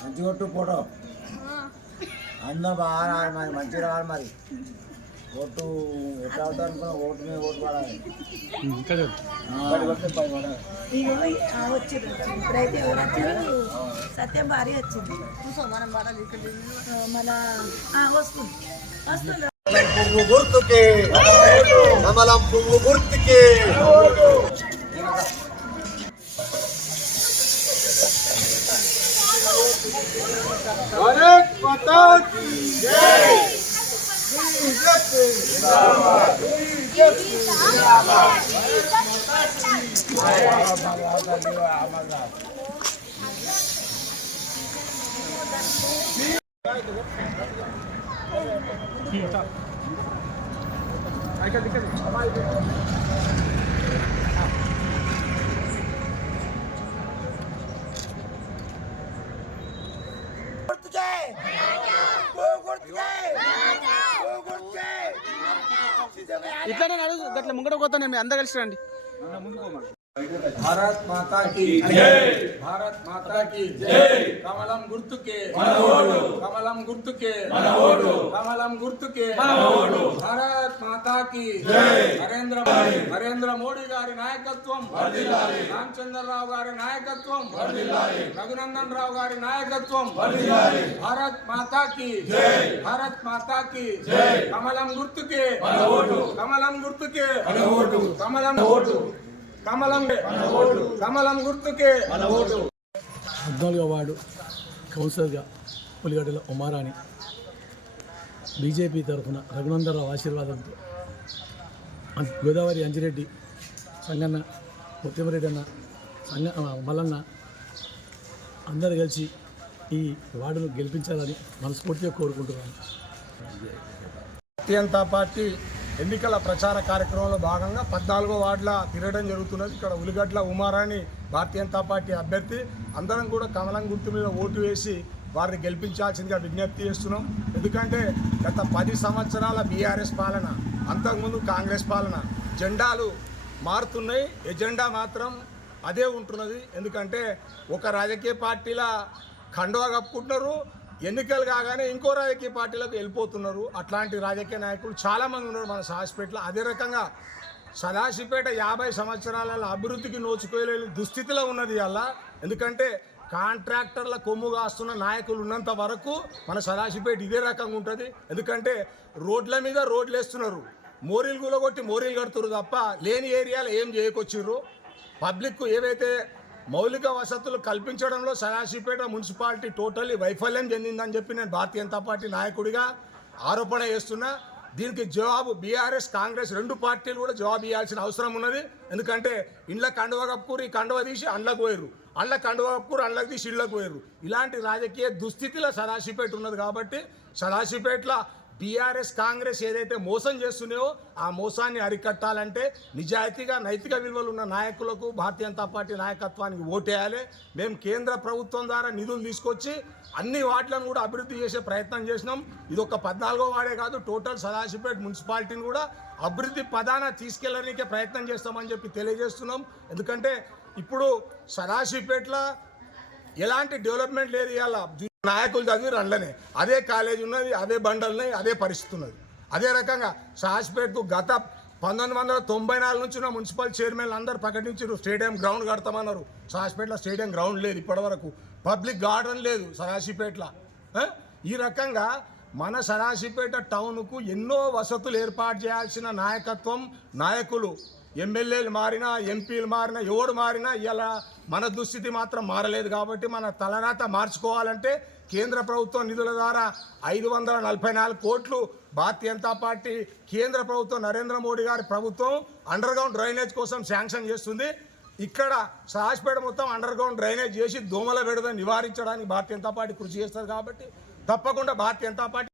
మంచి కొట్టు ఫోటో అందం బాగా రావాలి మరి మంచిగా రావాలి మరి ఓటు ఎట్లా అవుతారు అనుకున్నా ఓటు మీద ఓటు పడాలి వచ్చింది ఇప్పుడైతే ఎవరు వచ్చారు సత్యం భారీ వచ్చింది మన వస్తుంది వస్తుంది పువ్వు గుర్తుకే కమలం పువ్వు గుర్తుకే భారత్ మాతా కీ జై జిందాబాద్ జిందాబాద్ ఇట్లానే నడుచు గట్ల ముంగట పోతా నేను అందరు కలిసి రండి. भारत माता की जय भारत माता की जय कमलम गुर्तुके कमलम गुर्तुके कमलम गुर्तुके भारत माता की जय नरेंद्र मोदी गारी नायकत्वम रामचंद्रराव गारी नायकत्वम रघुनंदन राव गारी नायकत्वम भारत माता की जय भारत माता की जय कमलम गुर्तुके कमलम गुर्तुके कमलम కమలం గుర్తుకే 14వ వార్డు కౌన్సిలర్గా పులిగడ్డల ఉమారాణి బీజేపీ తరఫున రఘునందనరావు ఆశీర్వాదంతో గోదావరి అంజిరెడ్డి సంగన్న ముత్యమరెడ్డి అన్న మల్లన్న అందరు కలిసి ఈ వార్డును గెలిపించాలని మనస్ఫూర్తిగా కోరుకుంటున్నాను. భారతీయ జనతా పార్టీ ఎన్నికల ప్రచార కార్యక్రమంలో భాగంగా 14వ వార్డుల తిరగడం జరుగుతున్నది. ఇక్కడ ఉలిగడ్ల ఉమారాణి భారతీయ జనతా పార్టీ అభ్యర్థి. అందరం కూడా కమలం గుర్తు మీద ఓటు వేసి వారిని గెలిపించాల్సిందిగా విజ్ఞప్తి చేస్తున్నాం. ఎందుకంటే గత 10 సంవత్సరాల బీఆర్ఎస్ పాలన, అంతకుముందు కాంగ్రెస్ పాలన, జెండాలు మారుతున్నాయి, ఎజెండా మాత్రం అదే ఉంటున్నది. ఎందుకంటే ఒక రాజకీయ పార్టీల కండువా కప్పుకుంటున్నారు, ఎన్నికలు కాగానే ఇంకో రాజకీయ పార్టీలకు వెళ్ళిపోతున్నారు. అట్లాంటి రాజకీయ నాయకులు చాలామంది ఉన్నారు మన సదాశివపేటలో. అదే రకంగా సదాశివపేట 50 సంవత్సరాల అభివృద్ధికి నోచుకోలేని దుస్థితిలో ఉన్నది అలా. ఎందుకంటే కాంట్రాక్టర్ల కొమ్ము కాస్తున్న నాయకులు ఉన్నంత వరకు మన సదాశివపేట ఇదే రకంగా ఉంటుంది. ఎందుకంటే రోడ్ల మీద రోడ్లు వేస్తున్నారు, మోరీలు కూలగొట్టి మోరీలు కడుతున్నారు తప్ప లేని ఏరియాలో ఏం చేయకొచ్చిర్రు. పబ్లిక్ ఏవైతే మౌలిక వసతులు కల్పించడంలో సదాశివపేట మున్సిపాలిటీ టోటల్లీ వైఫల్యం చెందిందని చెప్పి నేను భారతీయ జనతా పార్టీ నాయకుడిగా ఆరోపణ చేస్తున్నా. దీనికి జవాబు బీఆర్ఎస్ కాంగ్రెస్ 2 పార్టీలు కూడా జవాబు ఇవ్వాల్సిన అవసరం ఉన్నది. ఎందుకంటే ఇండ్ల కండువ కప్పుకురు, ఈ కండువ తీసి అండ్లకు పోయారు, అండ్ల కండువ కప్పుకురు, అండ్లకు తీసి ఇళ్లకు పోయారు. ఇలాంటి రాజకీయ దుస్థితిలో సదాశివపేట ఉన్నది. కాబట్టి సదాశివపేటలో బీఆర్ఎస్ కాంగ్రెస్ ఏదైతే మోసం చేస్తున్నాయో ఆ మోసాన్ని అరికట్టాలంటే నిజాయితీగా నైతిక విలువలు ఉన్న నాయకులకు భారతీయ జనతా పార్టీ నాయకత్వానికి ఓటేయాలి. మేము కేంద్ర ప్రభుత్వం ద్వారా నిధులు తీసుకొచ్చి అన్ని వార్డులను కూడా అభివృద్ధి చేసే ప్రయత్నం చేసినాం. ఇది ఒక 14వ వార్డే కాదు, టోటల్ సదాశివపేట మున్సిపాలిటీని కూడా అభివృద్ధి పదాన తీసుకెళ్ళడానికే ప్రయత్నం చేస్తామని చెప్పి తెలియజేస్తున్నాం. ఎందుకంటే ఇప్పుడు సదాశివపేటలో ఎలాంటి డెవలప్మెంట్ లేదు. ఇవాళ నాయకులు చదివి అండ్లనే అదే కాలేజ్ ఉన్నది, అదే బండలున్నాయి, అదే పరిస్థితి ఉన్నది. అదే రకంగా సదాశివపేటకు గత 1994 నుంచి ఉన్న మున్సిపల్ చైర్మన్లు అందరూ ప్రకటించారు స్టేడియం గ్రౌండ్ కడతామన్నారు. సదాశివపేటలో స్టేడియం గ్రౌండ్ లేదు, ఇప్పటివరకు పబ్లిక్ గార్డెన్ లేదు సదాశివపేటలో. ఈ రకంగా మన సదాశివపేట టౌన్కు ఎన్నో వసతులు ఏర్పాటు చేయాల్సిన నాయకత్వం, నాయకులు, ఎమ్మెల్యేలు మారినా, ఎంపీలు మారినా, ఎవరు మారినా ఇలా మన దుస్థితి మాత్రం మారలేదు. కాబట్టి మన తలరాత మార్చుకోవాలంటే కేంద్ర ప్రభుత్వం నిధుల ద్వారా 544 కోట్లు భారతీయ జనతా పార్టీ కేంద్ర ప్రభుత్వం నరేంద్ర మోడీ గారి ప్రభుత్వం అండర్ గ్రౌండ్ డ్రైనేజ్ కోసం శాంక్షన్ చేస్తుంది. ఇక్కడ సదాశివపేట మొత్తం అండర్ గ్రౌండ్ డ్రైనేజ్ చేసి దోమల బెడద నివారించడానికి భారతీయ జనతా పార్టీ కృషి చేస్తారు. కాబట్టి తప్పకుండా భారతీయ జనతా పార్టీ